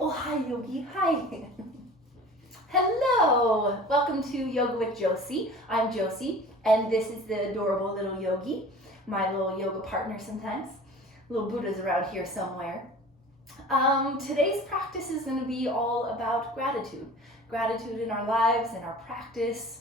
Oh, hi, Yogi. Hi. Hello. Welcome to Yoga with Josie. I'm Josie, and this is the adorable little Yogi, my little yoga partner sometimes. Little Buddha's around here somewhere. Today's practice is going to be all about gratitude. Gratitude in our lives, in our practice.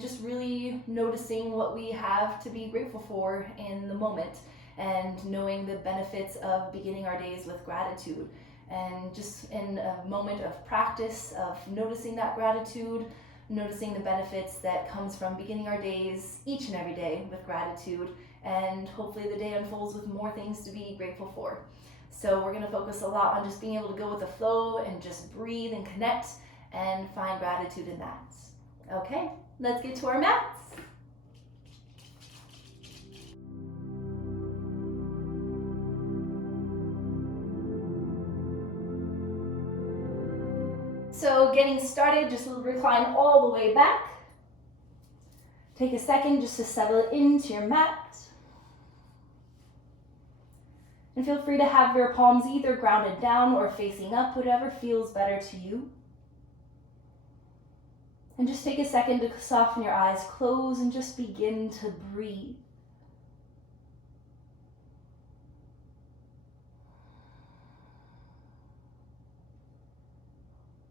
Just really noticing what we have to be grateful for in the moment and knowing the benefits of beginning our days with gratitude. And just in a moment of practice of noticing that gratitude, noticing the benefits that comes from beginning our days each and every day with gratitude, and hopefully the day unfolds with more things to be grateful for. So we're going to focus a lot on just being able to go with the flow and just breathe and connect and find gratitude in that. Okay, let's get to our mats. So getting started, just recline all the way back. Take a second just to settle into your mat. And feel free to have your palms either grounded down or facing up, whatever feels better to you. And just take a second to soften your eyes, close, and just begin to breathe.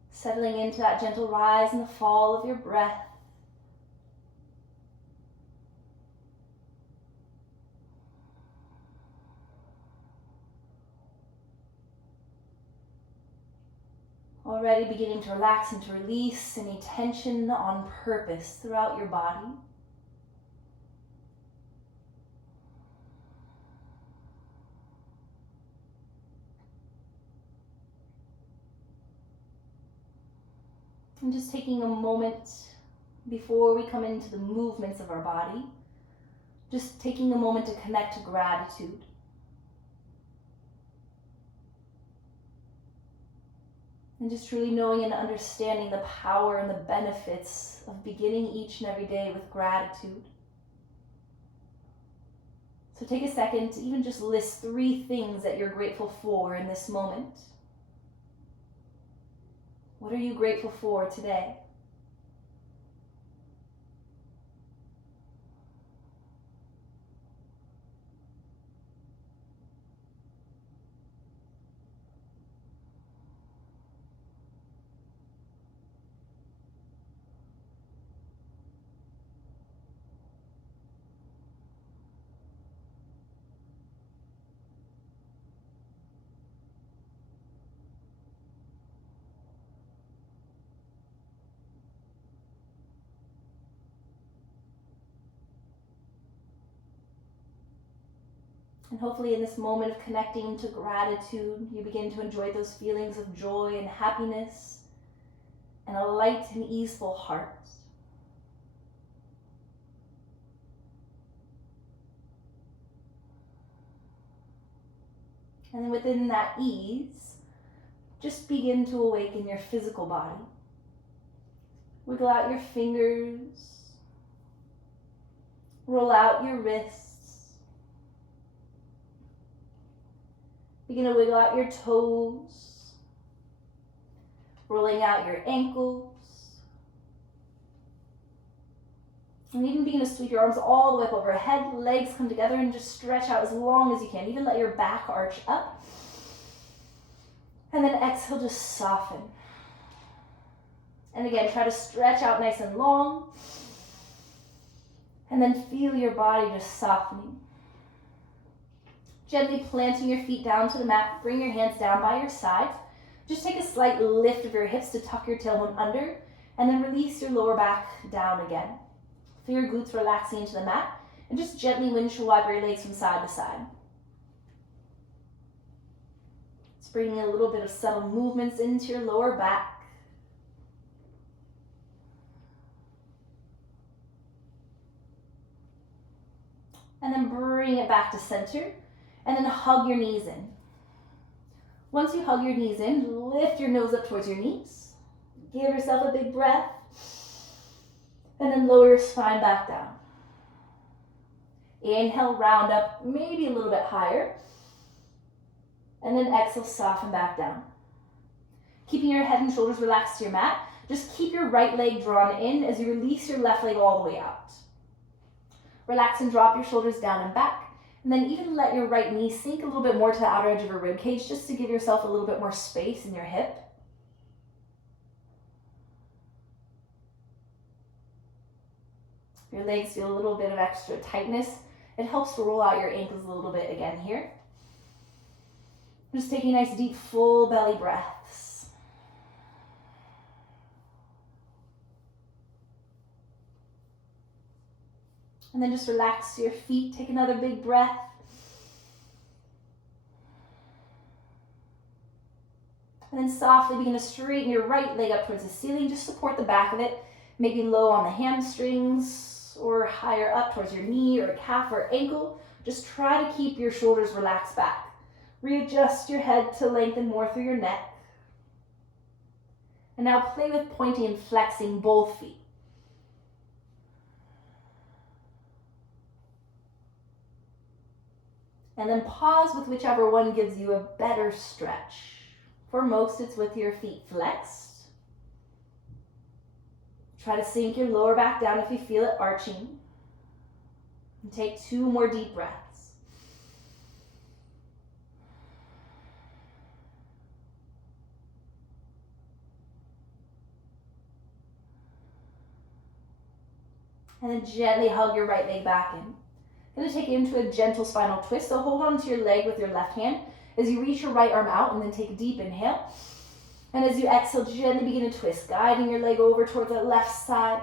Settling into that gentle rise and the fall of your breath. Already beginning to relax and to release any tension on purpose throughout your body. And just taking a moment before we come into the movements of our body, just taking a moment to connect to gratitude. And just truly knowing and understanding the power and the benefits of beginning each and every day with gratitude. So take a second to even just list 3 things that you're grateful for in this moment. What are you grateful for today? And hopefully in this moment of connecting to gratitude, you begin to enjoy those feelings of joy and happiness and a light and easeful heart. And then within that ease, just begin to awaken your physical body. Wiggle out your fingers, roll out your wrists. Begin to wiggle out your toes, rolling out your ankles. And even begin to sweep your arms all the way up overhead, legs come together and just stretch out as long as you can. Even let your back arch up. And then exhale, just soften. And again, try to stretch out nice and long. And then feel your body just softening. Gently planting your feet down to the mat, bring your hands down by your sides. Just take a slight lift of your hips to tuck your tailbone under, and then release your lower back down again. Feel your glutes relaxing into the mat, and just gently windshield wiper your legs from side to side. Just bringing a little bit of subtle movements into your lower back. And then bring it back to center. And then hug your knees in. Once you hug your knees in, lift your nose up towards your knees. Give yourself a big breath. And then lower your spine back down. Inhale, round up, maybe a little bit higher. And then exhale, soften back down. Keeping your head and shoulders relaxed to your mat, just keep your right leg drawn in as you release your left leg all the way out. Relax and drop your shoulders down and back, and then even let your right knee sink a little bit more to the outer edge of your rib cage just to give yourself a little bit more space in your hip. If your legs feel a little bit of extra tightness, it helps to roll out your ankles a little bit again here. Just taking nice deep full belly breaths. And then just relax your feet, take another big breath. And then softly begin to straighten your right leg up towards the ceiling. Just support the back of it, maybe low on the hamstrings or higher up towards your knee or calf or ankle. Just try to keep your shoulders relaxed back. Readjust your head to lengthen more through your neck. And now play with pointing and flexing both feet. And then pause with whichever one gives you a better stretch. For most, it's with your feet flexed. Try to sink your lower back down if you feel it arching. And take 2 more deep breaths. And then gently hug your right leg back in. Going to take you into a gentle spinal twist. So hold on to your leg with your left hand as you reach your right arm out, and then take a deep inhale. And as you exhale, gently begin to twist, guiding your leg over towards the left side.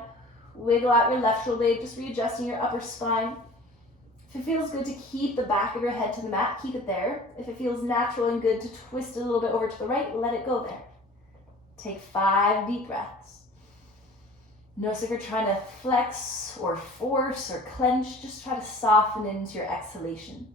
Wiggle out your left shoulder blade, just readjusting your upper spine. If it feels good to keep the back of your head to the mat, keep it there. If it feels natural and good to twist it a little bit over to the right, let it go there. Take 5 deep breaths. Notice if you're trying to flex or force or clench, just try to soften into your exhalations.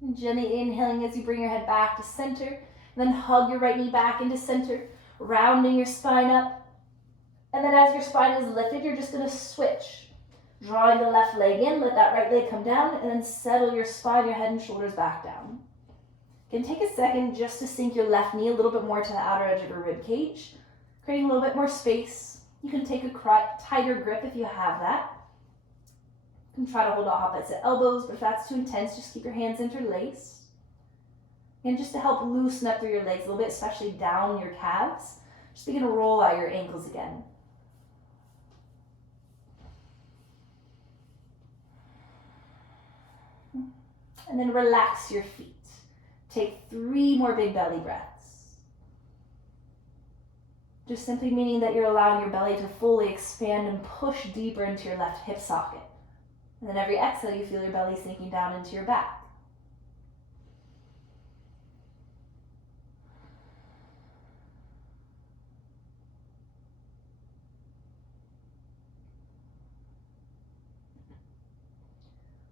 And gently inhaling as you bring your head back to center, and then hug your right knee back into center, rounding your spine up. And then as your spine is lifted, you're just going to switch. Drawing the left leg in, let that right leg come down, and then settle your spine, your head and shoulders back down. You can take a second just to sink your left knee a little bit more to the outer edge of your rib cage, creating a little bit more space. You can take a tighter grip if you have that. You can try to hold out opposite elbows, but if that's too intense, just keep your hands interlaced. And just to help loosen up through your legs a little bit, especially down your calves, just begin to roll out your ankles again. And then relax your feet. Take 3 more big belly breaths. Just simply meaning that you're allowing your belly to fully expand and push deeper into your left hip socket. And then every exhale, you feel your belly sinking down into your back.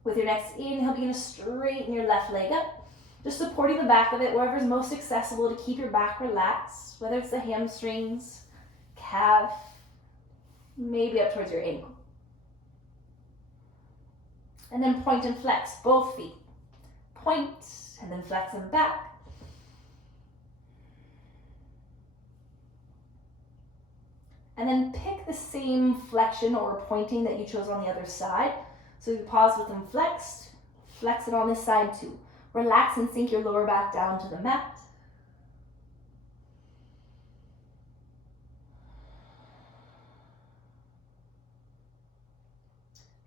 With your next inhale, begin to straighten your left leg up, just supporting the back of it wherever is most accessible to keep your back relaxed, whether it's the hamstrings, calf, maybe up towards your ankle. And then point and flex both feet. Point and then flex them back. And then pick the same flexion or pointing that you chose on the other side. So you pause with them flexed, flex it on this side too. Relax and sink your lower back down to the mat.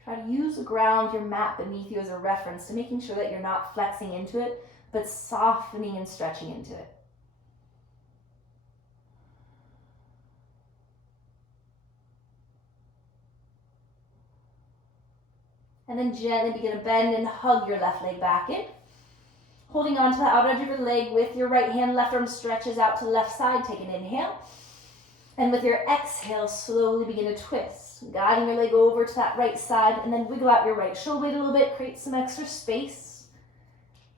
Try to use the ground, your mat beneath you as a reference to making sure that you're not flexing into it, but softening and stretching into it. And then gently begin to bend and hug your left leg back in. Holding on to the outer edge of your leg with your right hand, left arm stretches out to the left side. Take an inhale. And with your exhale, slowly begin to twist, guiding your leg over to that right side, and then wiggle out your right shoulder blade a little bit, create some extra space.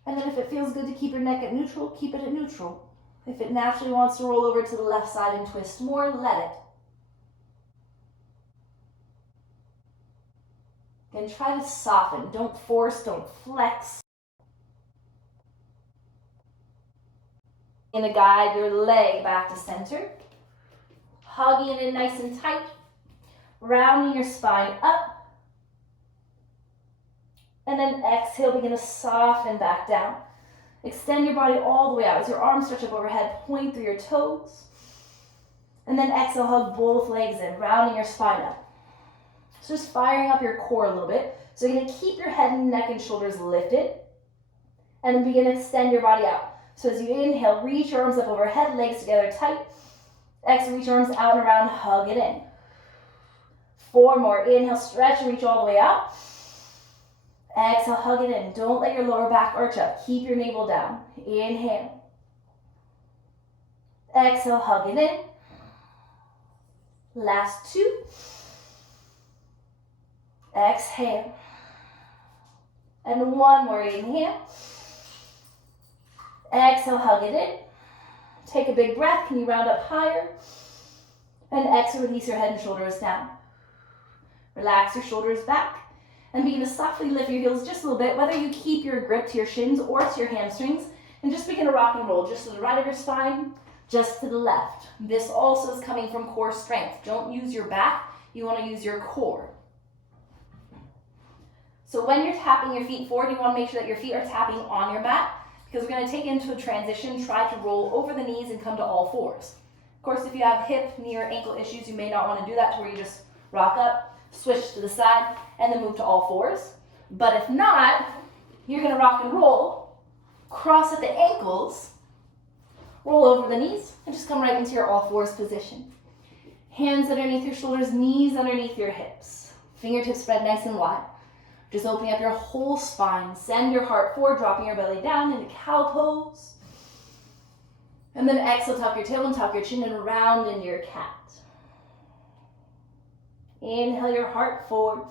And then if it feels good to keep your neck at neutral, keep it at neutral. If it naturally wants to roll over to the left side and twist more, let it. Then try to soften. Don't force, don't flex. And to guide your leg back to center. Hugging it in nice and tight. Rounding your spine up. And then exhale, begin to soften back down. Extend your body all the way out. As your arms stretch up overhead, point through your toes. And then exhale, hug both legs in, rounding your spine up. So just firing up your core a little bit. So you're going to keep your head, neck, and shoulders lifted. And then begin to extend your body out. So as you inhale, reach your arms up overhead, legs together tight. Exhale, reach your arms out and around, hug it in. 4 more. Inhale, stretch and reach all the way out. Exhale, hug it in. Don't let your lower back arch up. Keep your navel down. Inhale. Exhale, hug it in. Last 2. Exhale. And 1 more. Inhale. Exhale, hug it in. Take a big breath. Can you round up higher? And exhale, release your head and shoulders down. Relax your shoulders back. And begin to softly lift your heels just a little bit, whether you keep your grip to your shins or to your hamstrings. And just begin to rock and roll just to the right of your spine, just to the left. This also is coming from core strength. Don't use your back. You want to use your core. So when you're tapping your feet forward, you want to make sure that your feet are tapping on your mat, because we're going to take into a transition, try to roll over the knees and come to all fours. Of course, if you have hip, knee, or ankle issues, you may not want to do that to where you just rock up, switch to the side, and then move to all fours. But if not, you're going to rock and roll, cross at the ankles, roll over the knees, and just come right into your all fours position. Hands underneath your shoulders, knees underneath your hips. Fingertips spread nice and wide. Just opening up your whole spine. Send your heart forward, dropping your belly down into cow pose. And then exhale, tuck your tailbone, tuck your chin, and round into your cat. Inhale your heart forward.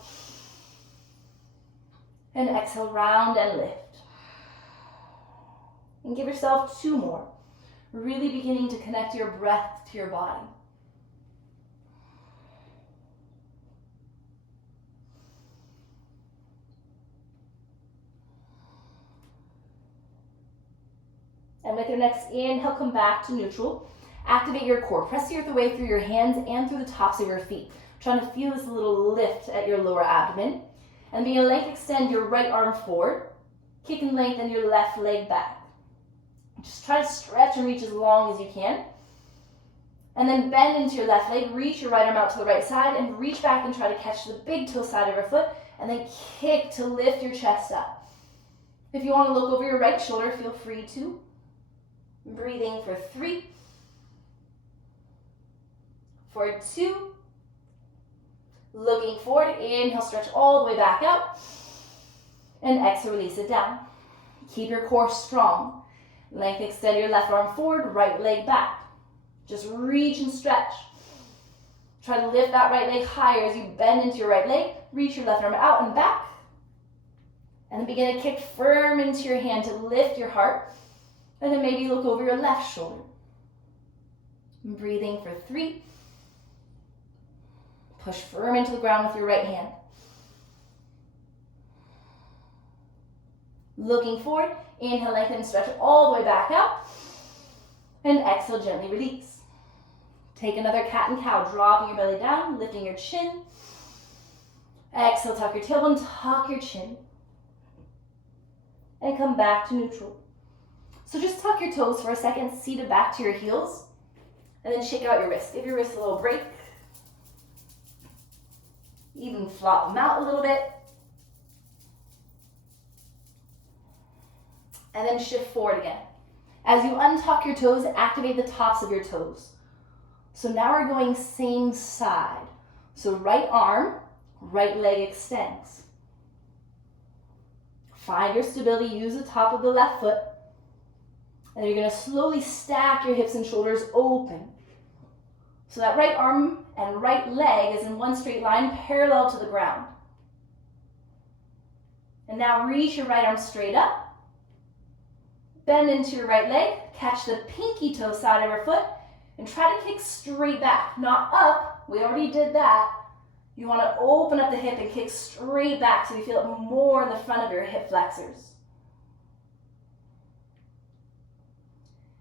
And exhale, round and lift. And give yourself 2 more. Really beginning to connect your breath to your body. And with your next inhale, come back to neutral. Activate your core. Press the earth away through your hands and through the tops of your feet. Trying to feel this little lift at your lower abdomen. And begin to length extend your right arm forward. Kick and lengthen your left leg back. Just try to stretch and reach as long as you can. And then bend into your left leg. Reach your right arm out to the right side and reach back and try to catch the big toe side of your foot. And then kick to lift your chest up. If you want to look over your right shoulder, feel free to. Breathing for 3, for 2, looking forward, inhale, stretch all the way back out, and exhale, release it down. Keep your core strong. Length, extend your left arm forward, right leg back. Just reach and stretch. Try to lift that right leg higher as you bend into your right leg, reach your left arm out and back, and then begin to kick firm into your hand to lift your heart. And then maybe look over your left shoulder. Breathing for 3. Push firm into the ground with your right hand. Looking forward, inhale, lengthen and stretch all the way back out. And exhale, gently release. Take another cat and cow, dropping your belly down, lifting your chin. Exhale, tuck your tailbone, tuck your chin. And come back to neutral. So just tuck your toes for a second, seat it back to your heels, and then shake out your wrists. Give your wrists a little break. Even flop them out a little bit. And then shift forward again. As you untuck your toes, activate the tops of your toes. So now we're going same side. So right arm, right leg extends. Find your stability, use the top of the left foot. And you're going to slowly stack your hips and shoulders open. So that right arm and right leg is in one straight line parallel to the ground. And now reach your right arm straight up. Bend into your right leg, catch the pinky toe side of your foot, and try to kick straight back, not up. We already did that. You want to open up the hip and kick straight back so you feel it more in the front of your hip flexors.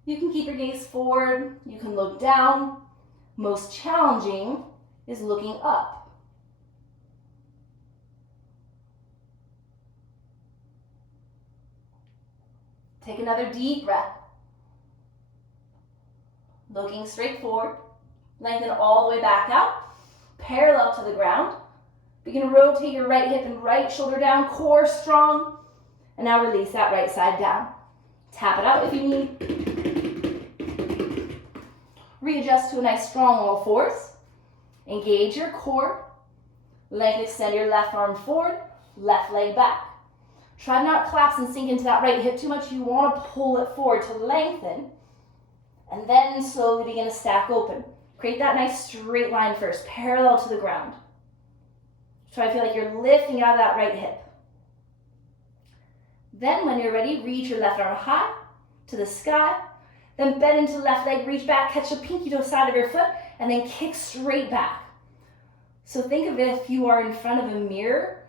You can keep your gaze forward, you can look down. Most challenging is looking up. Take another deep breath. Looking straight forward. Lengthen all the way back out, parallel to the ground. Begin to rotate your right hip and right shoulder down, core strong. And now release that right side down. Tap it out if you need. Readjust to a nice strong all fours. Engage your core. Length, extend your left arm forward, left leg back. Try not to collapse and sink into that right hip too much. You want to pull it forward to lengthen. And then slowly begin to stack open. Create that nice straight line first, parallel to the ground. Try to feel like you're lifting out of that right hip. Then when you're ready, reach your left arm high to the sky. Then bend into the left leg, reach back, catch the pinky toe side of your foot, and then kick straight back. So think of it, if you are in front of a mirror,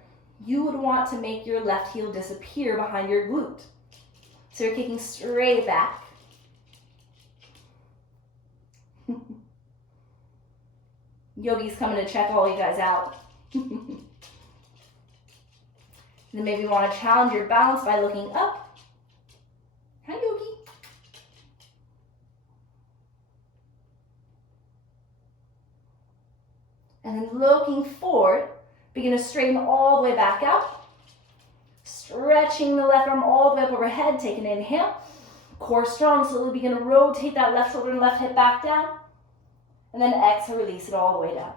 you would want to make your left heel disappear behind your glute. So you're kicking straight back. Yogi's coming to check all you guys out. Then maybe you want to challenge your balance by looking up. Hi, Yogi. And then looking forward, begin to straighten all the way back out. Stretching the left arm all the way up overhead. Take an inhale. Core strong, slowly begin to rotate that left shoulder and left hip back down. And then exhale, release it all the way down.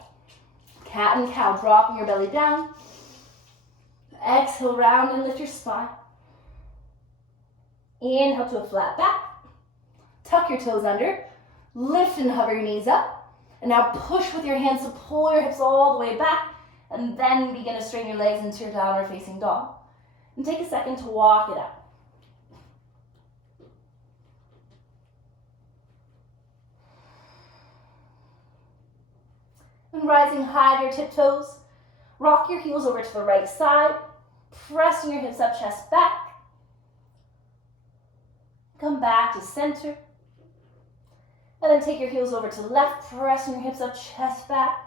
Cat and cow, dropping your belly down. Exhale, round and lift your spine. Inhale to a flat back. Tuck your toes under. Lift and hover your knees up. And now push with your hands to pull your hips all the way back. And then begin to straighten your legs into your downward facing dog. And take a second to walk it out. And rising high to your tiptoes, rock your heels over to the right side, pressing your hips up, chest back. Come back to center. And then take your heels over to the left, pressing your hips up, chest back.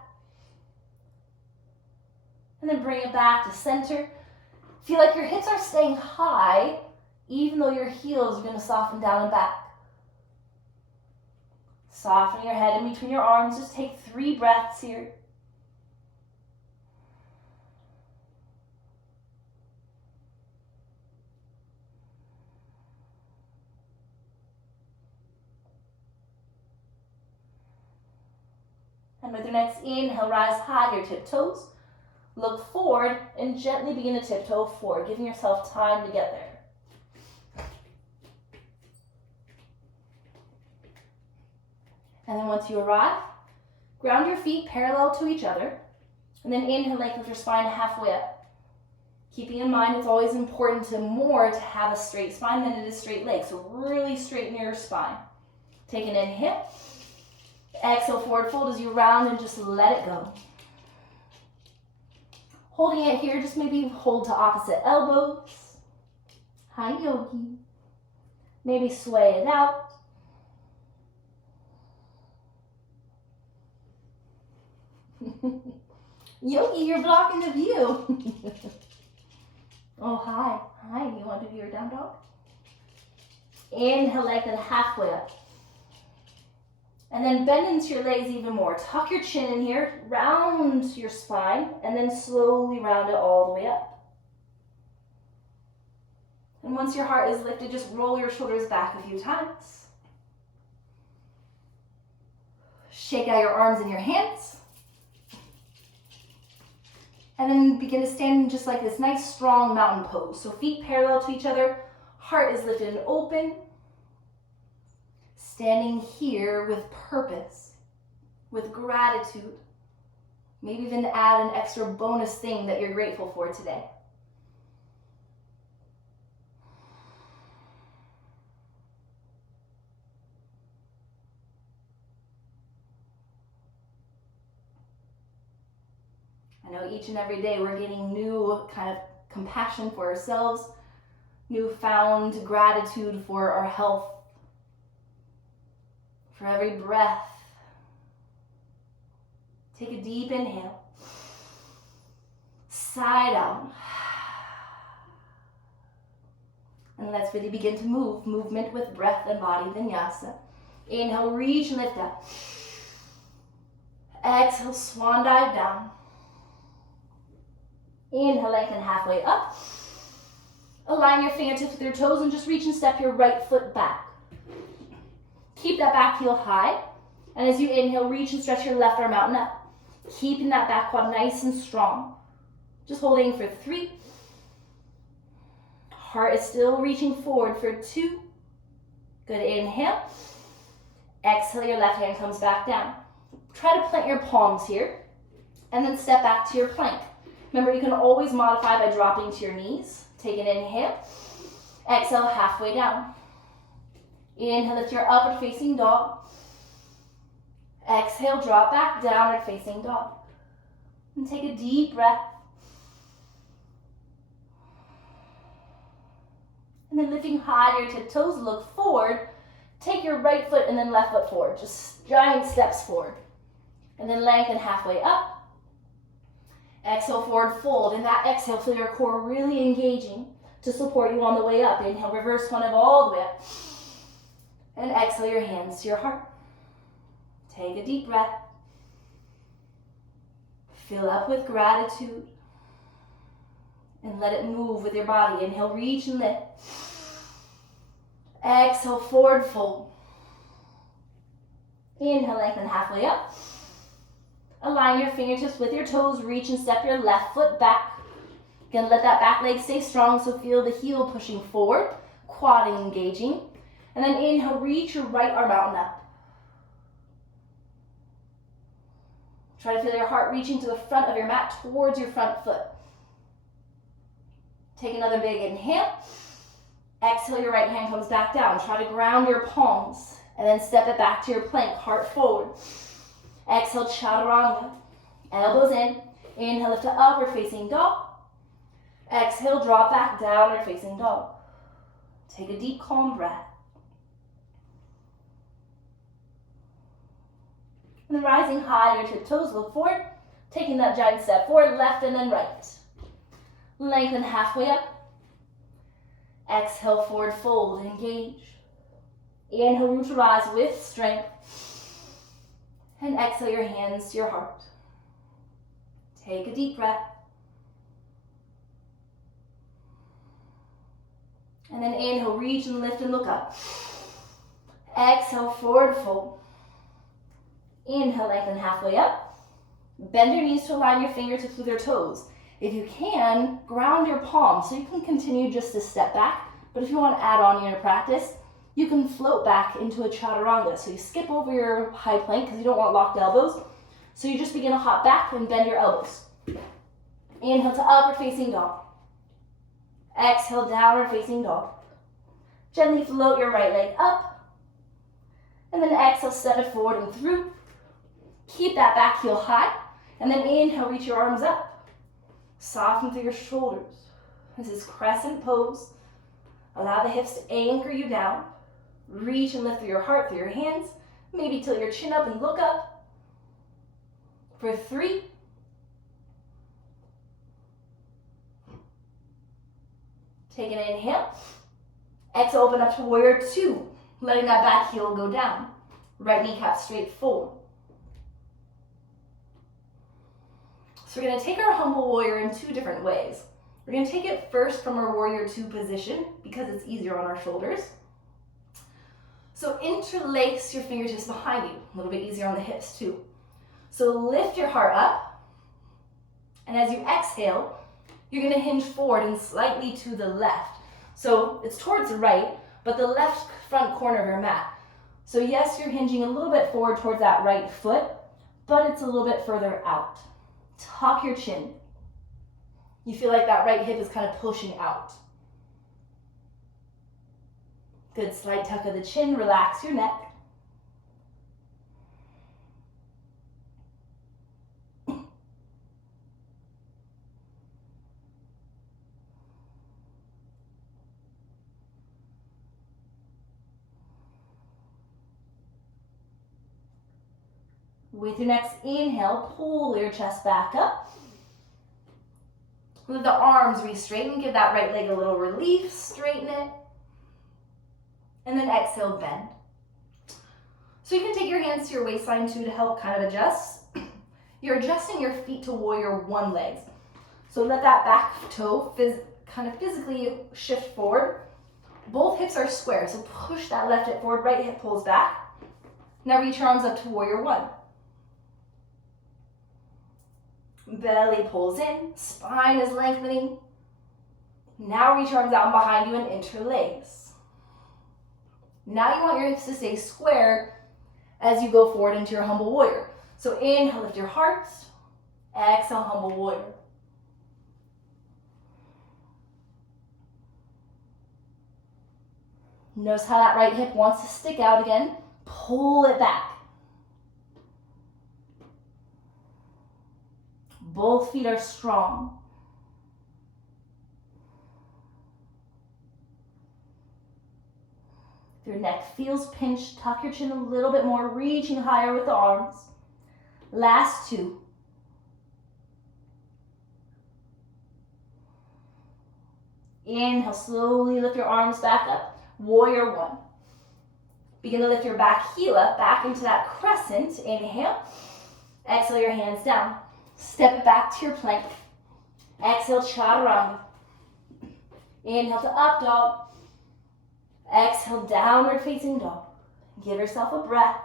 And then bring it back to center. Feel like your hips are staying high, even though your heels are going to soften down and back. Soften your head in between your arms. Just take 3 breaths here. And with your next inhale, rise high to your tiptoes. Look forward and gently begin to tiptoe forward, giving yourself time to get there. And then once you arrive, ground your feet parallel to each other, and then inhale, lengthen your spine halfway up. Keeping in mind it's always important to have a straight spine than it is straight legs, so really straighten your spine. Take an inhale, exhale, forward fold as you round and just let it go. Holding it here, just maybe hold to opposite elbows. Hi, Yogi. Maybe sway it out. Yogi, you're blocking the view. Oh, hi. Hi, you want to do your down dog? Inhale, lengthen halfway up. And then bend into your legs even more. Tuck your chin in here, round your spine, and then slowly round it all the way up. And once your heart is lifted, just roll your shoulders back a few times. Shake out your arms and your hands. And then begin to stand in just like this nice strong mountain pose. So feet parallel to each other, heart is lifted and open. Standing here with purpose, with gratitude. Maybe even add an extra bonus thing that you're grateful for today. I know each and every day we're getting new kind of compassion for ourselves, newfound gratitude for our health, for every breath. Take a deep inhale. Sigh down. And let's really begin to move. Movement with breath and body vinyasa. Inhale, reach and lift up. Exhale, swan dive down. Inhale, lengthen halfway up. Align your fingertips with your toes and just reach and step your right foot back. Keep that back heel high. And as you inhale, reach and stretch your left arm out and up. Keeping that back quad nice and strong. Just holding for 3. Heart is still reaching forward for 2. Good, inhale. Exhale, your left hand comes back down. Try to plant your palms here. And then step back to your plank. Remember, you can always modify by dropping to your knees. Take an inhale. Exhale, halfway down. Inhale, lift your upward facing dog. Exhale, drop back, downward facing dog. And take a deep breath. And then lifting high your tiptoes, look forward. Take your right foot and then left foot forward. Just giant steps forward. And then lengthen halfway up. Exhale, forward fold. In that exhale, feel your core really engaging to support you on the way up. Inhale, reverse one of all the way up. And exhale your hands to your heart. Take a deep breath. Fill up with gratitude. And let it move with your body. Inhale, reach and lift. Exhale, forward fold. Inhale, lengthen halfway up. Align your fingertips with your toes. Reach and step your left foot back. Again, let that back leg stay strong, so feel the heel pushing forward, quad engaging. And then inhale, reach your right arm out and up. Try to feel your heart reaching to the front of your mat towards your front foot. Take another big inhale. Exhale, your right hand comes back down. Try to ground your palms and then step it back to your plank, heart forward. Exhale, chaturanga. Elbows in. Inhale, lift to upward facing dog. Exhale, drop back, downward facing dog. Take a deep, calm breath. And then rising high, your tiptoes, look forward. Taking that giant step forward, left and then right. Lengthen halfway up. Exhale, forward fold, engage. Inhale, root to rise with strength. And exhale your hands to your heart. Take a deep breath. And then inhale, reach and lift and look up. Exhale, forward fold. Inhale, lengthen halfway up. Bend your knees to align your fingertips with your toes. If you can, ground your palms so you can continue just to step back. But if you want to add on in your practice, you can float back into a chaturanga. So you skip over your high plank because you don't want locked elbows. So you just begin to hop back and bend your elbows. Inhale to upward facing dog. Exhale, downward facing dog. Gently float your right leg up. And then exhale, step it forward and through. Keep that back heel high. And then inhale, reach your arms up. Soften through your shoulders. This is crescent pose. Allow the hips to anchor you down. Reach and lift through your heart, through your hands. Maybe tilt your chin up and look up. For 3. Take an inhale. Exhale, open up to warrior 2. Letting that back heel go down. Right kneecap straight forward. So we're going to take our humble warrior in 2 different ways. We're going to take it first from our warrior 2 position because it's easier on our shoulders. So interlace your fingertips behind you. A little bit easier on the hips too. So lift your heart up. And as you exhale, you're going to hinge forward and slightly to the left. So it's towards the right, but the left front corner of your mat. So yes, you're hinging a little bit forward towards that right foot, but it's a little bit further out. Tuck your chin. You feel like that right hip is kind of pushing out. Good, slight tuck of the chin, relax your neck. And With your next inhale, pull your chest back up. Let the arms re-straighten. Give that right leg a little relief. Straighten it. And then exhale, bend. So you can take your hands to your waistline too to help kind of adjust. You're adjusting your feet to warrior one legs. So let that back toe kind of physically shift forward. Both hips are square, so push that left hip forward, right hip pulls back. Now reach your arms up to warrior one. Belly pulls in, spine is lengthening. Now reach your arms out behind you and interlace. Now you want your hips to stay square as you go forward into your humble warrior. So inhale, lift your heart. Exhale, humble warrior. Notice how that right hip wants to stick out again. Pull it back. Both feet are strong. If your neck feels pinched, tuck your chin a little bit more, reaching higher with the arms. Last two. Inhale, slowly lift your arms back up. Warrior one. Begin to lift your back heel up, back into that crescent. Inhale. Exhale your hands down. Step it back to your plank. Exhale, chaturanga. Inhale to up dog. Exhale, downward facing dog. Give yourself a breath.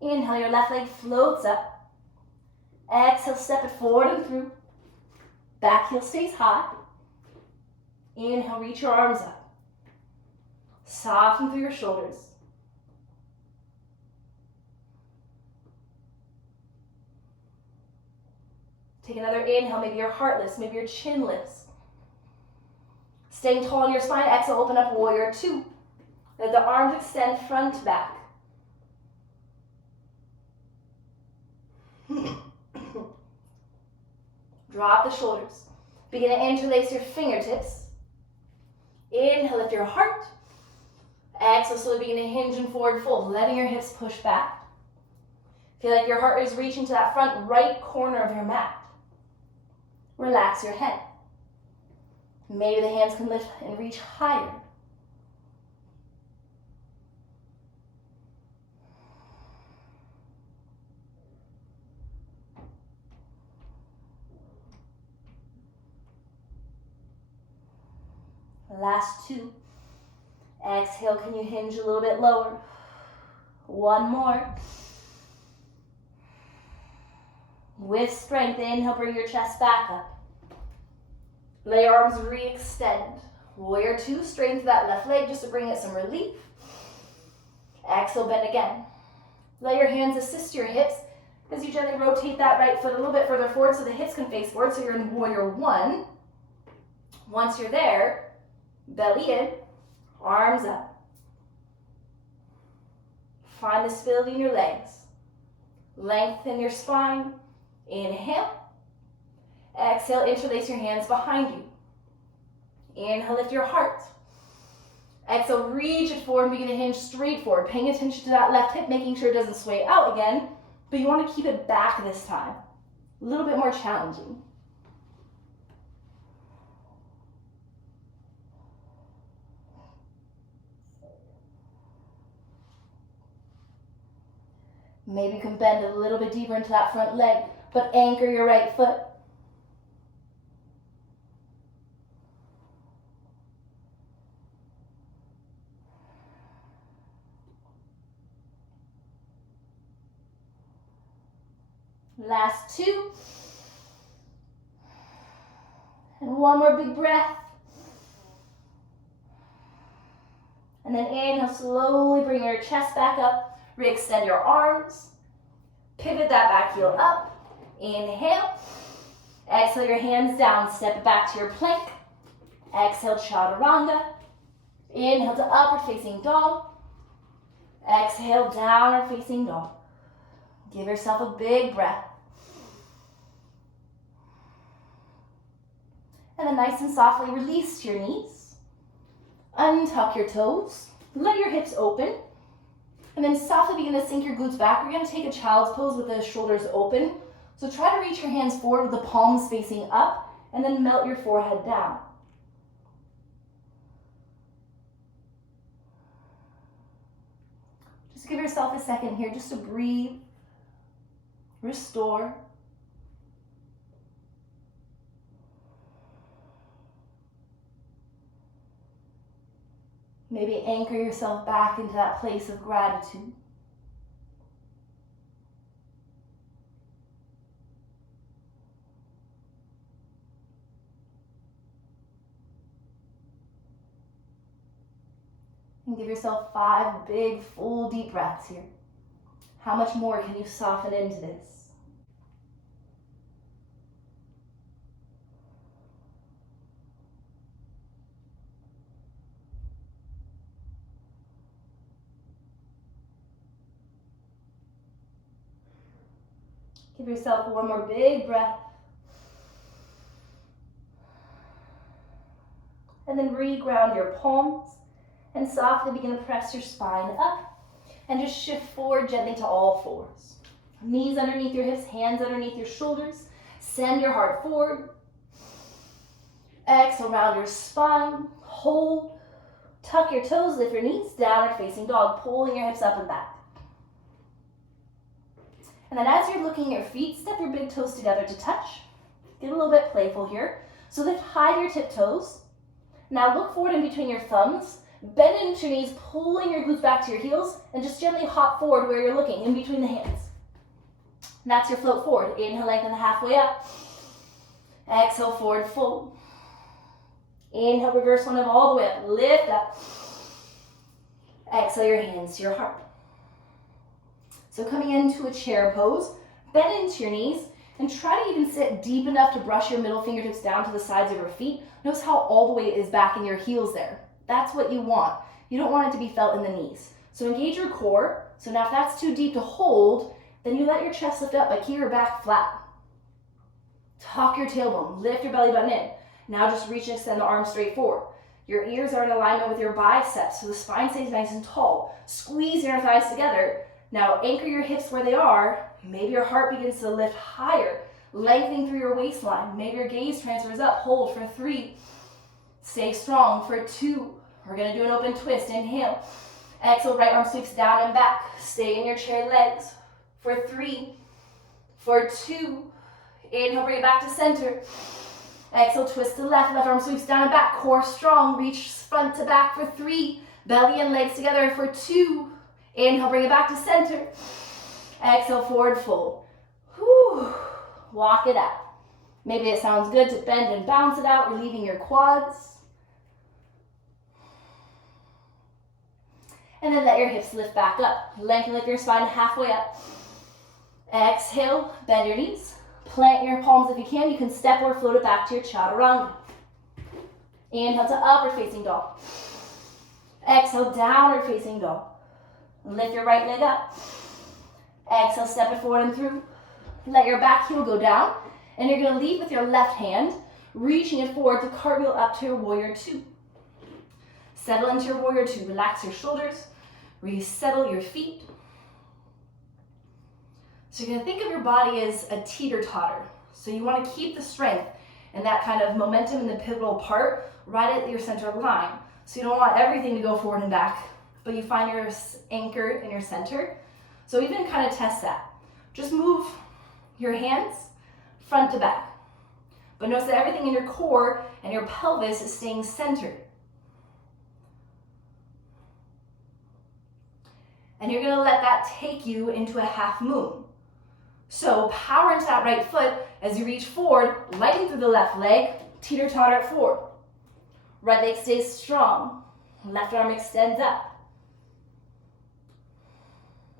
Inhale, your left leg floats up. Exhale, step it forward and through. Back heel stays high. Inhale, reach your arms up. Soften through your shoulders. Take another inhale, maybe your heart lifts, maybe your chin lifts. Staying tall in your spine, exhale, open up warrior two. Let the arms extend front to back. Drop the shoulders. Begin to interlace your fingertips. Inhale, lift your heart. Exhale, slowly begin to hinge and forward fold, letting your hips push back. Feel like your heart is reaching to that front right corner of your mat. Relax your head. Maybe the hands can lift and reach higher. Last two. Exhale, can you hinge a little bit lower? One more. With strength, inhale, bring your chest back up. Let your arms re-extend. Warrior two, straighten that left leg just to bring it some relief. Exhale, bend again. Let your hands assist your hips as you gently rotate that right foot a little bit further forward so the hips can face forward, so you're in warrior one. Once you're there, belly in, arms up. Find the stability in your legs. Lengthen your spine. Inhale. Exhale, interlace your hands behind you. Inhale, lift your heart. Exhale, reach it forward and begin to hinge straight forward. Paying attention to that left hip, making sure it doesn't sway out again, but you want to keep it back this time. A little bit more challenging. Maybe you can bend a little bit deeper into that front leg, but anchor your right foot. Last two. And one more big breath. And then inhale, slowly bring your chest back up. Re-extend your arms. Pivot that back heel up. Inhale. Exhale your hands down. Step it back to your plank. Exhale, chaturanga. Inhale to upward facing dog. Exhale, downward facing dog. Give yourself a big breath. And then nice and softly release your knees. Untuck your toes. Let your hips open. And then softly begin to sink your glutes back. We're going to take a child's pose with the shoulders open. So try to reach your hands forward with the palms facing up, and then melt your forehead down. Just give yourself a second here just to breathe, restore. Maybe anchor yourself back into that place of gratitude. And give yourself 5 big, full, deep breaths here. How much more can you soften into this? Give yourself one more big breath. And then reground your palms and softly begin to press your spine up and just shift forward gently to all fours. Knees underneath your hips, hands underneath your shoulders. Send your heart forward. Exhale, round your spine. Hold. Tuck your toes, lift your knees, downward facing dog, pulling your hips up and back. And then as you're looking at your feet, step your big toes together to touch. Get a little bit playful here. So lift high to your tip toes. Now look forward in between your thumbs. Bend into your knees, pulling your glutes back to your heels, and just gently hop forward where you're looking, in between the hands. And that's your float forward. Inhale, lengthen halfway up. Exhale, forward fold. Inhale, reverse one of all the way up. Lift up. Exhale your hands to your heart. So coming into a chair pose, bend into your knees, and try to even sit deep enough to brush your middle fingertips down to the sides of your feet. Notice how all the weight is back in your heels there. That's what you want. You don't want it to be felt in the knees. So engage your core. So now if that's too deep to hold, then you let your chest lift up, but keep your back flat. Tuck your tailbone, lift your belly button in. Now just reach and extend the arms straight forward. Your ears are in alignment with your biceps, so the spine stays nice and tall. Squeeze your thighs together. Now anchor your hips where they are. Maybe your heart begins to lift higher, lengthening through your waistline. Maybe your gaze transfers up. Hold for 3. Stay strong for 2. We're going to do an open twist. Inhale. Exhale, right arm sweeps down and back. Stay in your chair legs for 3, for 2. Inhale, bring it back to center. Exhale, twist to left. Left arm sweeps down and back. Core strong. Reach front to back for 3. Belly and legs together for 2. Inhale, bring it back to center. Exhale, forward fold. Whew. Walk it out. Maybe it sounds good to bend and bounce it out, relieving your quads. And then let your hips lift back up. Lengthen, lift your spine halfway up. Exhale, bend your knees. Plant your palms if you can. You can step or float it back to your chaturanga. Inhale to upward facing dog. Exhale, downward facing dog. Lift your right leg up. Exhale, step it forward and through. Let your back heel go down. And you're going to lead with your left hand, reaching it forward to cartwheel up to your warrior 2. Settle into your warrior 2. Relax your shoulders. Resettle your feet. So you're going to think of your body as a teeter-totter. So you want to keep the strength and that kind of momentum in the pivotal part right at your center line. So you don't want everything to go forward and back, but you find your anchor in your center. So even kind of test that. Just move your hands front to back. But notice that everything in your core and your pelvis is staying centered. And you're going to let that take you into a half moon. So power into that right foot as you reach forward, lighten through the left leg, teeter-totter it forward. Right leg stays strong. Left arm extends up.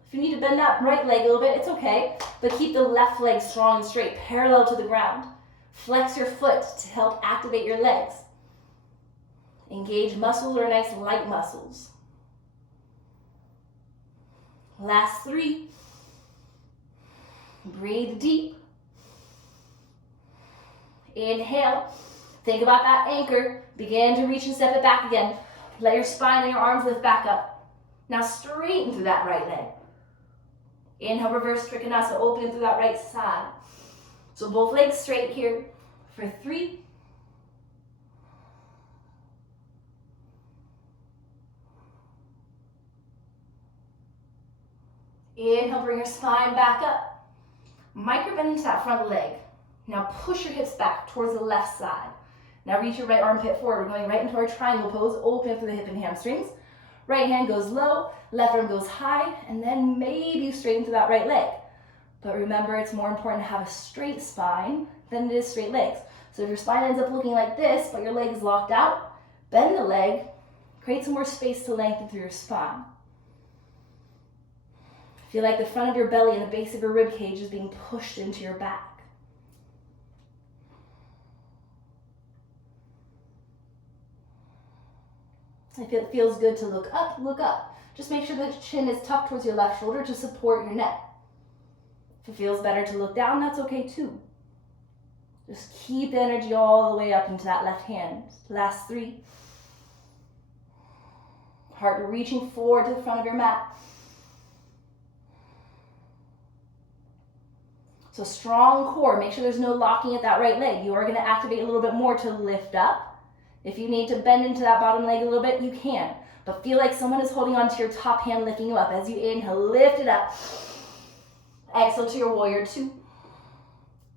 If you need to bend that right leg a little bit, it's okay, but keep the left leg strong and straight, parallel to the ground. Flex your foot to help activate your legs. Engage muscles or nice light muscles. Last 3. Breathe deep. Inhale. Think about that anchor. Begin to reach and step it back again. Let your spine and your arms lift back up. Now straighten through that right leg. Inhale, reverse trikonasana, opening through that right side. So both legs straight here for 3. Inhale, bring your spine back up. Micro bend into that front leg. Now push your hips back towards the left side. Now reach your right armpit forward. We're going right into our triangle pose. Open up through the hip and hamstrings. Right hand goes low, left arm goes high, and then maybe you straighten through that right leg. But remember, it's more important to have a straight spine than it is straight legs. So if your spine ends up looking like this, but your leg is locked out, bend the leg, create some more space to lengthen through your spine. Feel like the front of your belly and the base of your rib cage is being pushed into your back. If it feels good to look up, look up. Just make sure the chin is tucked towards your left shoulder to support your neck. If it feels better to look down, that's okay too. Just keep the energy all the way up into that left hand. Last 3. Heart reaching forward to the front of your mat. So strong core. Make sure there's no locking at that right leg. You are going to activate a little bit more to lift up. If you need to bend into that bottom leg a little bit, you can. But feel like someone is holding onto your top hand, lifting you up. As you inhale, lift it up. Exhale to your warrior 2.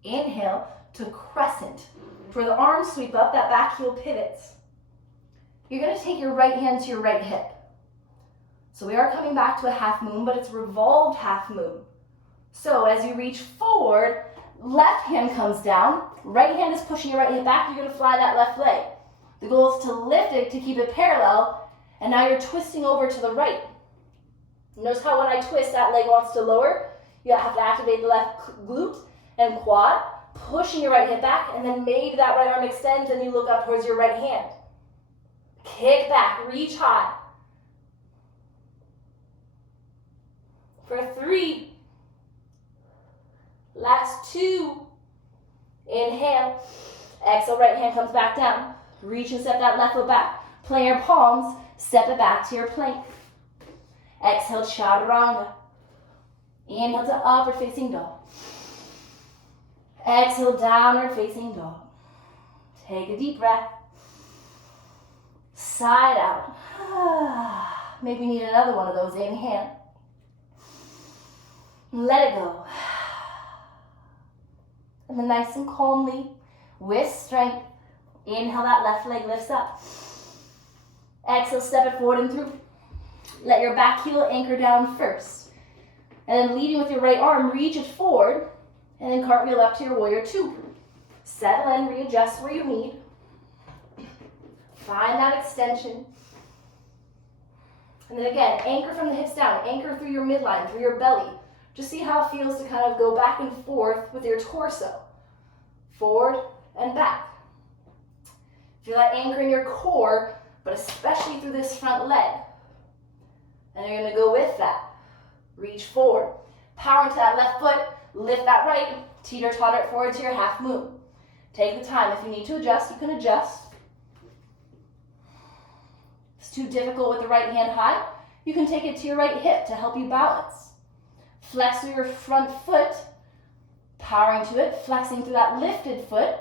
Inhale to crescent. For the arms sweep up, that back heel pivots. You're going to take your right hand to your right hip. So we are coming back to a half moon, but it's revolved half moon. So as you reach forward, left hand comes down. Right hand is pushing your right hip back. You're going to fly that left leg. The goal is to lift it, to keep it parallel, and now you're twisting over to the right. Notice how when I twist, that leg wants to lower. You have to activate the left glute and quad, pushing your right hip back, and then maybe that right arm extends and you look up towards your right hand. Kick back, reach high. For 3. Last 2. Inhale. Exhale, right hand comes back down. Reach and step that left foot back. Plant your palms, step it back to your plank. Exhale, chaturanga. Inhale to upward facing dog. Exhale, downward facing dog. Take a deep breath. Side out. Maybe you need another one of those. Inhale. Let it go. And then nice and calmly, with strength, inhale, that left leg lifts up. Exhale, step it forward and through. Let your back heel anchor down first. And then leading with your right arm, reach it forward. And then cartwheel up to your warrior 2. Settle in, readjust where you need. Find that extension. And then again, anchor from the hips down. Anchor through your midline, through your belly. Just see how it feels to kind of go back and forth with your torso. Forward and back. Feel that anchor in your core, but especially through this front leg. And you're going to go with that. Reach forward. Power into that left foot. Lift that right. Teeter-totter it forward to your half moon. Take the time. If you need to adjust, you can adjust. If it's too difficult with the right hand high, you can take it to your right hip to help you balance. Flex through your front foot. Power into it. Flexing through that lifted foot.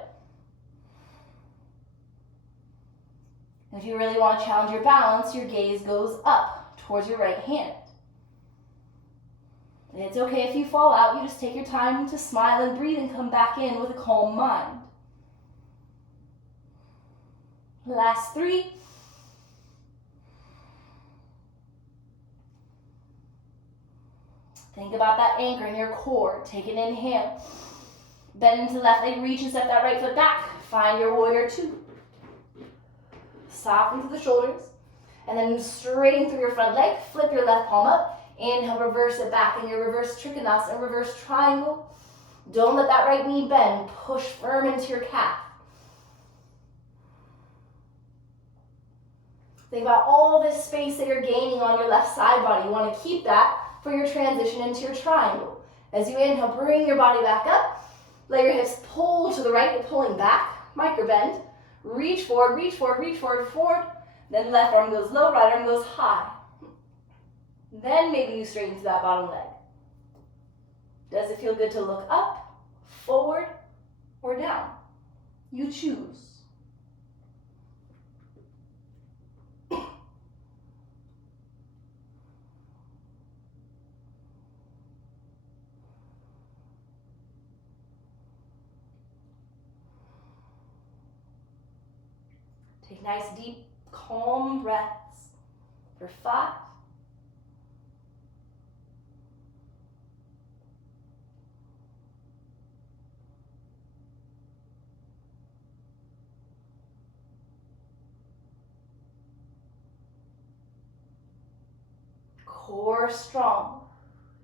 If you really want to challenge your balance, your gaze goes up towards your right hand. And it's okay if you fall out. You just take your time to smile and breathe and come back in with a calm mind. Last 3. Think about that anchor in your core. Take an inhale. Bend into the left leg. Reach and step that right foot back. Find your warrior 2. Soften through the shoulders. And then straighten through your front leg. Flip your left palm up. Inhale, reverse it back in your reverse trikonasana, reverse triangle. Don't let that right knee bend. Push firm into your calf. Think about all this space that you're gaining on your left side body. You want to keep that for your transition into your triangle. As you inhale, bring your body back up. Let your hips pull to the right. You're pulling back. Micro bend. Reach forward, reach forward, reach forward, forward. Then left arm goes low, right arm goes high. Then maybe you straighten to that bottom leg. Does it feel good to look up, forward, or down? You choose. Take nice, deep, calm breaths for 5. Core strong.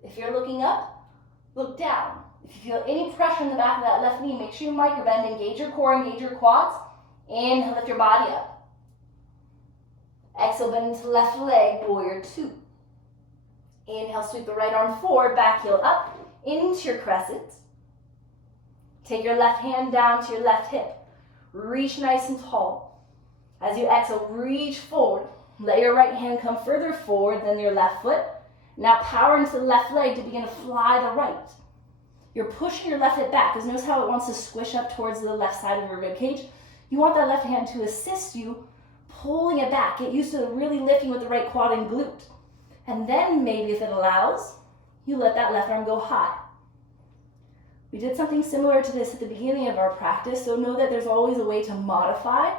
If you're looking up, look down. If you feel any pressure in the back of that left knee, make sure you microbend, engage your core, engage your quads. Inhale, lift your body up. Exhale, bend into left leg, warrior 2. Inhale, sweep the right arm forward, back heel up, into your crescent. Take your left hand down to your left hip. Reach nice and tall. As you exhale, reach forward. Let your right hand come further forward than your left foot. Now power into the left leg to begin to fly the right. You're pushing your left hip back, because notice how it wants to squish up towards the left side of your rib cage. You want that left hand to assist you, pulling it back. Get used to really lifting with the right quad and glute. And then maybe if it allows, you let that left arm go high. We did something similar to this at the beginning of our practice, so know that there's always a way to modify.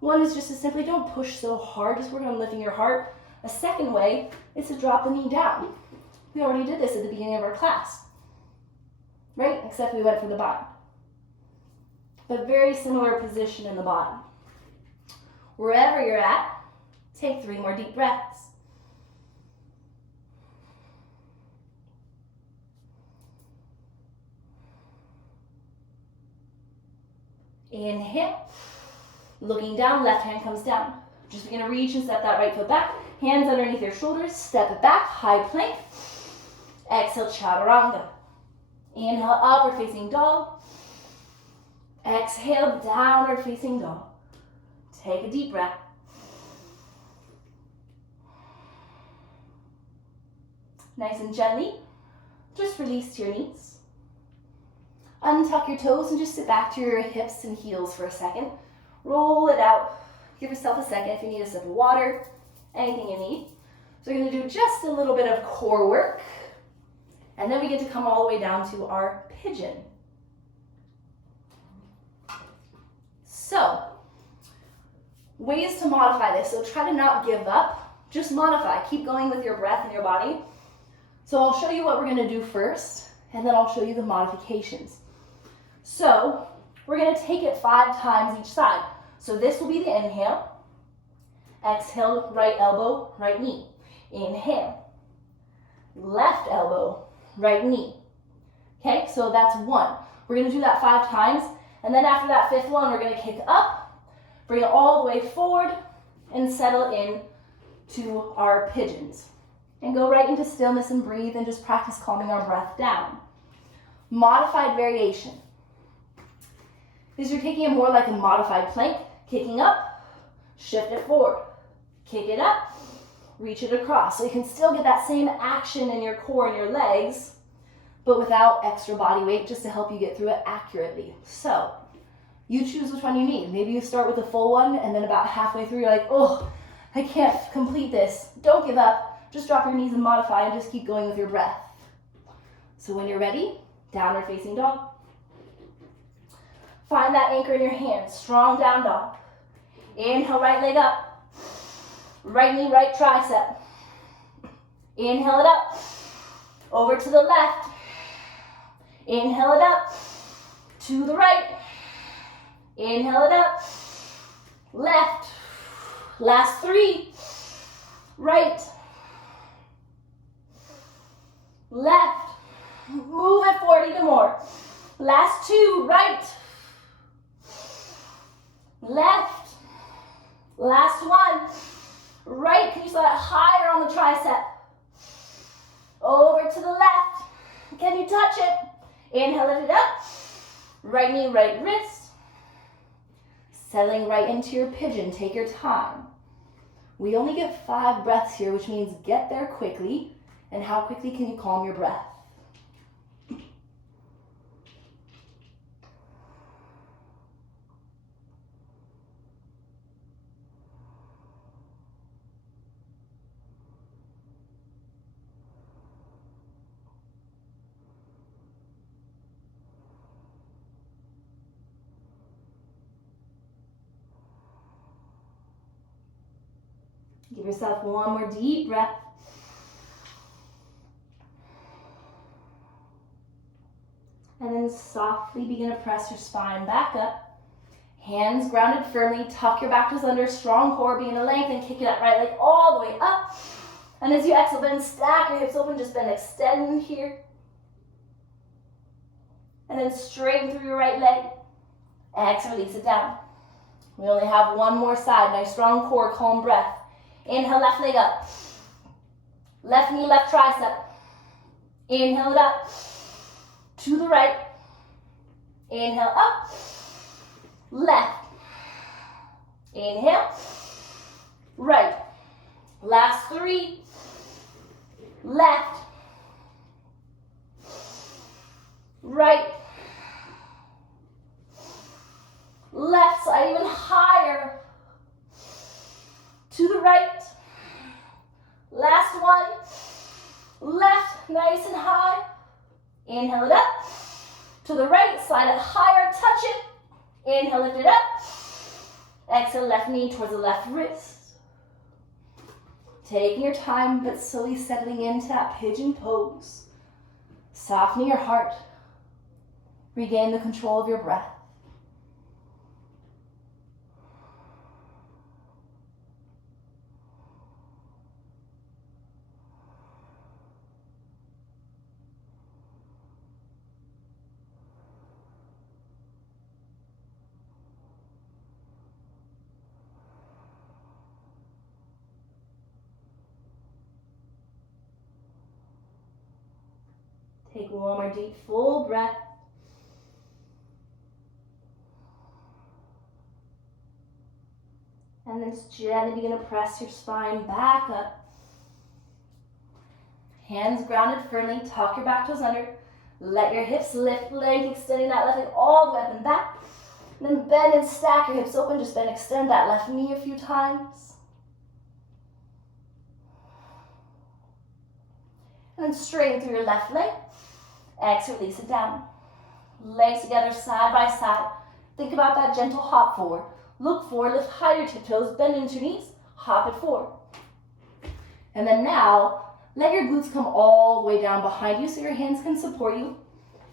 One is just to simply don't push so hard, just work on lifting your heart. A second way is to drop the knee down. We already did this at the beginning of our class, right? Except we went for the bottom. But very similar position in the bottom. Wherever you're at, take 3 more deep breaths. Inhale. Looking down, left hand comes down. Just begin to reach and step that right foot back. Hands underneath your shoulders, step it back, high plank. Exhale, chaturanga. Inhale, upward facing dog. Exhale, downward facing dog. Take a deep breath. Nice and gently, just release to your knees. Untuck your toes and just sit back to your hips and heels for a second. Roll it out. Give yourself a second if you need a sip of water, anything you need. So we're going to do just a little bit of core work. And then we get to come all the way down to our pigeon. So, ways to modify this. So try to not give up. Just modify. Keep going with your breath and your body. So I'll show you what we're going to do first, and then I'll show you the modifications. So we're going to take it 5 times each side. So this will be the inhale. Exhale, right elbow, right knee. Inhale. Left elbow, right knee. Okay, so that's 1. We're going to do that 5 times. And then after that 5th one, we're going to kick up, bring it all the way forward, and settle in to our pigeons. And go right into stillness and breathe and just practice calming our breath down. Modified variation is you're taking it more like a modified plank, kicking up, shift it forward, kick it up, reach it across. So you can still get that same action in your core and your legs, but without extra body weight, just to help you get through it accurately. So you choose which one you need. Maybe you start with a full one, and then about halfway through you're like, oh, I can't complete this. Don't give up. Just drop your knees and modify and just keep going with your breath. So when you're ready, downward facing dog. Find that anchor in your hands, strong down dog. Inhale, right leg up. Right knee, right tricep. Inhale it up. Over to the left. Inhale it up. To the right. Inhale it up. Left. Last 3. Right. Left. Move it forward even more. Last 2. Right. Left. Last 1. Right. Can you slide it higher on the tricep? Over to the left. Can you touch it? Inhale, lift it up. Right knee, right wrist. Settling right into your pigeon. Take your time. We only get 5 breaths here, which means get there quickly. And how quickly can you calm your breath? Give yourself one more deep breath. And then softly begin to press your spine back up. Hands grounded firmly. Tuck your back toes under. Strong core. Begin to lengthen. Kick that right leg all the way up. And as you exhale, bend, stack your hips open. Just bend, extend here. And then straighten through your right leg. Exhale, release it down. We only have one more side. Nice strong core, calm breath. Inhale, left leg up. Left knee, left tricep. Inhale it up. To the right. Inhale up. Left. Inhale. Right. Last 3. Left. Right. Left side even higher. To the right. Last one. Left, nice and high. Inhale it up. To the right, slide it higher, touch it. Inhale, lift it up. Exhale, left knee towards the left wrist. Taking your time, but slowly settling into that pigeon pose. Softening your heart. Regain the control of your breath. Take one more deep, full breath. And then just gently begin to press your spine back up. Hands grounded firmly, tuck your back toes under. Let your hips lift, length, extending that left leg all the way up and back. And then bend and stack your hips open, just bend, extend that left knee a few times. And then straighten through your left leg. Exhale, release it down. Legs together, side by side. Think about that gentle hop forward. Look forward, lift high your tiptoes, bend into your knees, hop it forward. And then now, let your glutes come all the way down behind you so your hands can support you.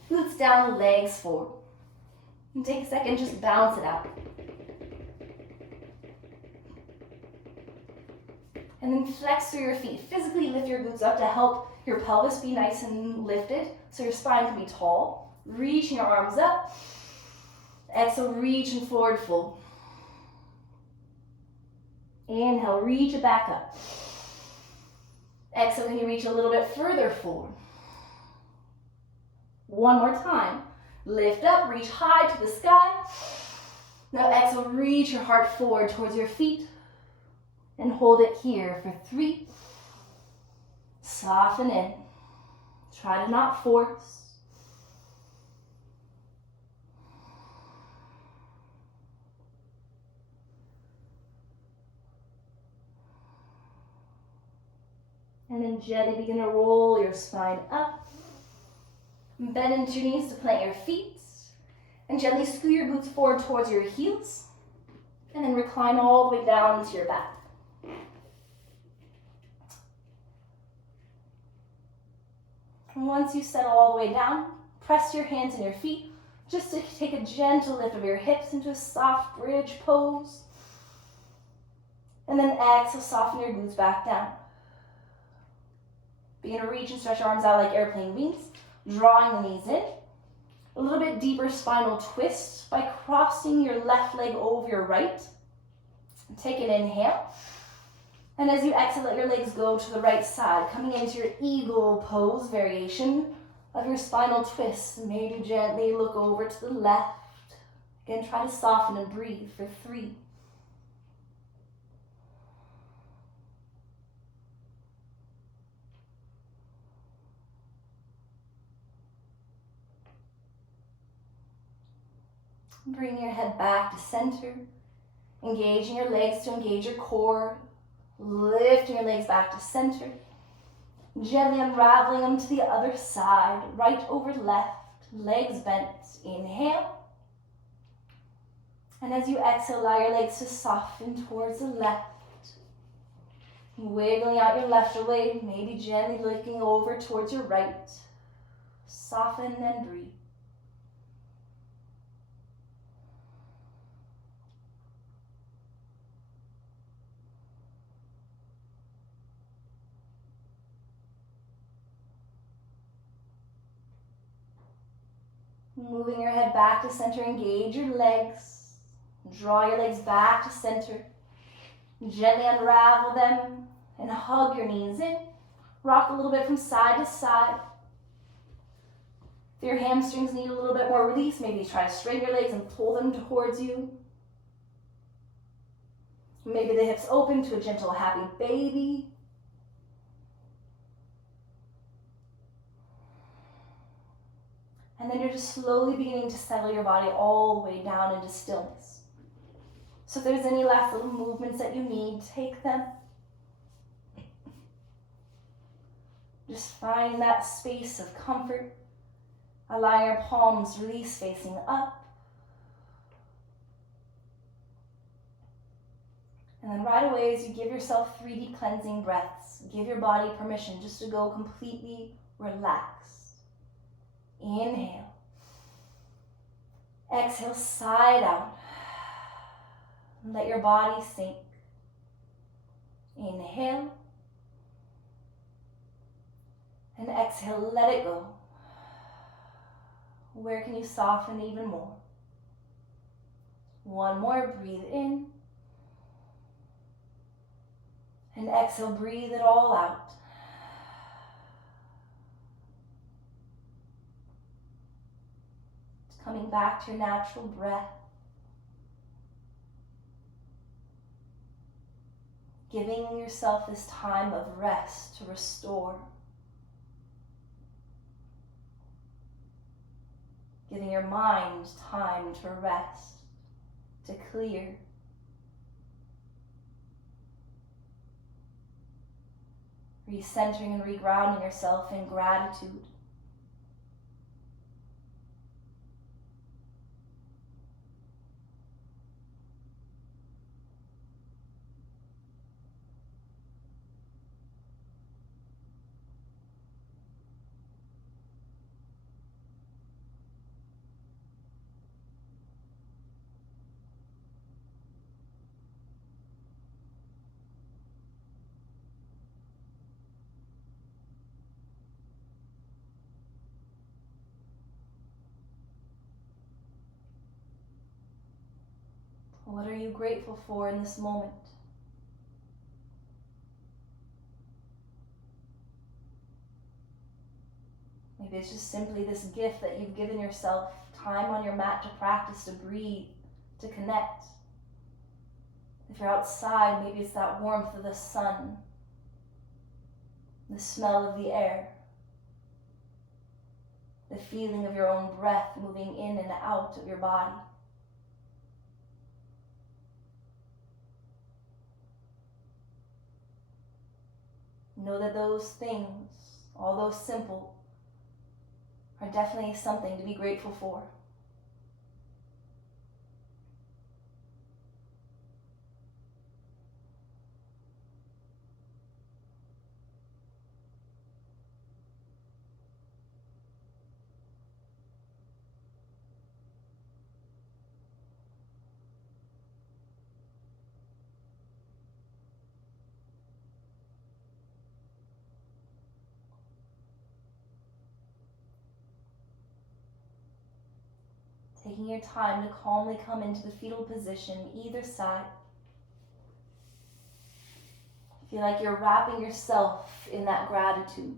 Glutes down, legs forward. And take a second, just bounce it out. And then flex through your feet. Physically lift your glutes up to help your pelvis be nice and lifted so your spine can be tall. Reaching your arms up. Exhale, reaching forward full. Inhale, reach it back up. Exhale, can you reach a little bit further forward? One more time. Lift up, reach high to the sky. Now exhale, reach your heart forward towards your feet. And hold it here for 3. Soften in. Try to not force. And then gently begin to roll your spine up. Bend into your knees to plant your feet. And gently scoot your glutes forward towards your heels. And then recline all the way down into your back. And once you settle all the way down, press your hands and your feet just to take a gentle lift of your hips into a soft bridge pose. And then exhale, soften your glutes back down. Begin to reach and stretch your arms out like airplane wings, drawing the knees in. A little bit deeper spinal twist by crossing your left leg over your right. Take an inhale. And as you exhale, let your legs go to the right side, coming into your eagle pose variation of your spinal twist. Maybe gently look over to the left. Again, try to soften and breathe for 3. Bring your head back to center. Engaging your legs to engage your core. Lifting your legs back to center. Gently unraveling them to the other side. Right over left. Legs bent. Inhale. And as you exhale, allow your legs to soften towards the left. Wiggling out your left leg, maybe gently looking over towards your right. Soften and breathe. Moving your head back to center, engage your legs. Draw your legs back to center. Gently unravel them and hug your knees in. Rock a little bit from side to side. If your hamstrings need a little bit more release, maybe try to straighten your legs and pull them towards you. Maybe the hips open to a gentle happy baby. And then you're just slowly beginning to settle your body all the way down into stillness. So if there's any last little movements that you need, take them. Just find that space of comfort. Allow your palms release facing up. And then right away, as you give yourself 3 deep cleansing breaths, give your body permission just to go completely relaxed. Inhale. Exhale, side out. Let your body sink. Inhale. And exhale, let it go. Where can you soften even more? One more, breathe in. And exhale, breathe it all out. Coming back to your natural breath. Giving yourself this time of rest to restore. Giving your mind time to rest, to clear. Recentering and regrounding yourself in gratitude. What are you grateful for in this moment? Maybe it's just simply this gift that you've given yourself, time on your mat to practice, to breathe, to connect. If you're outside, maybe it's that warmth of the sun, the smell of the air, the feeling of your own breath moving in and out of your body. Know that those things, although simple, are definitely something to be grateful for. Taking your time to calmly come into the fetal position, either side. Feel like you're wrapping yourself in that gratitude.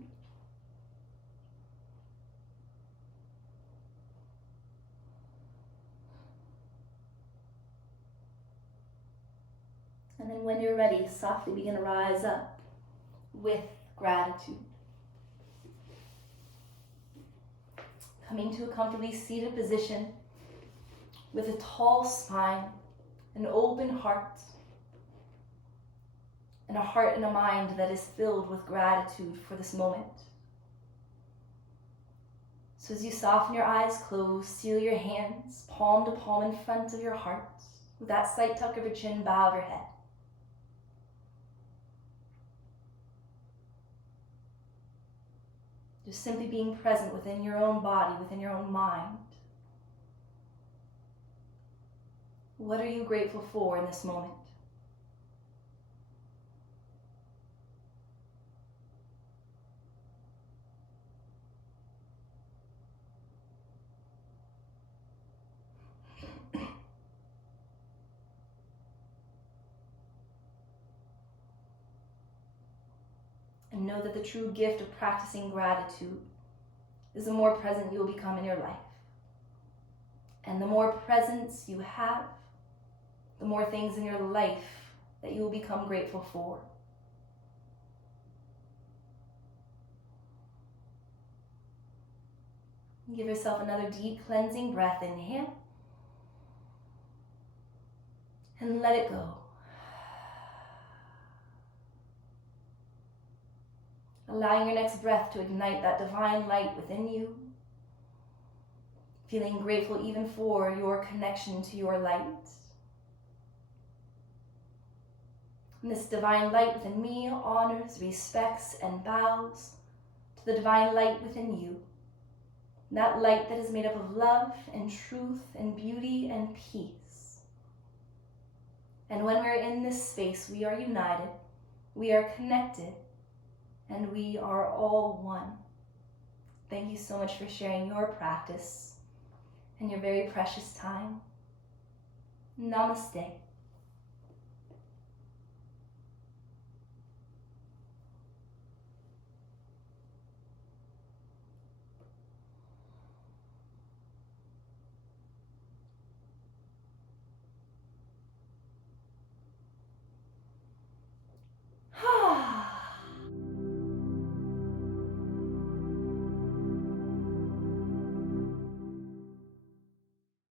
And then when you're ready, softly begin to rise up with gratitude. Coming to a comfortably seated position. with a tall spine, an open heart, and a heart and a mind that is filled with gratitude for this moment. So as you soften your eyes closed, seal your hands, palm to palm in front of your heart, with that slight tuck of your chin, bow of your head. Just simply being present within your own body, within your own mind. What are you grateful for in this moment? And know that the true gift of practicing gratitude is the more present you will become in your life. And the more presence you have, the more things in your life that you will become grateful for. Give yourself another deep cleansing breath. Inhale. And let it go. Allowing your next breath to ignite that divine light within you. Feeling grateful even for your connection to your light. And this divine light within me honors, respects, and bows to the divine light within you. And that light that is made up of love and truth and beauty and peace. And when we're in this space, we are united, we are connected, and we are all one. Thank you so much for sharing your practice and your very precious time. Namaste.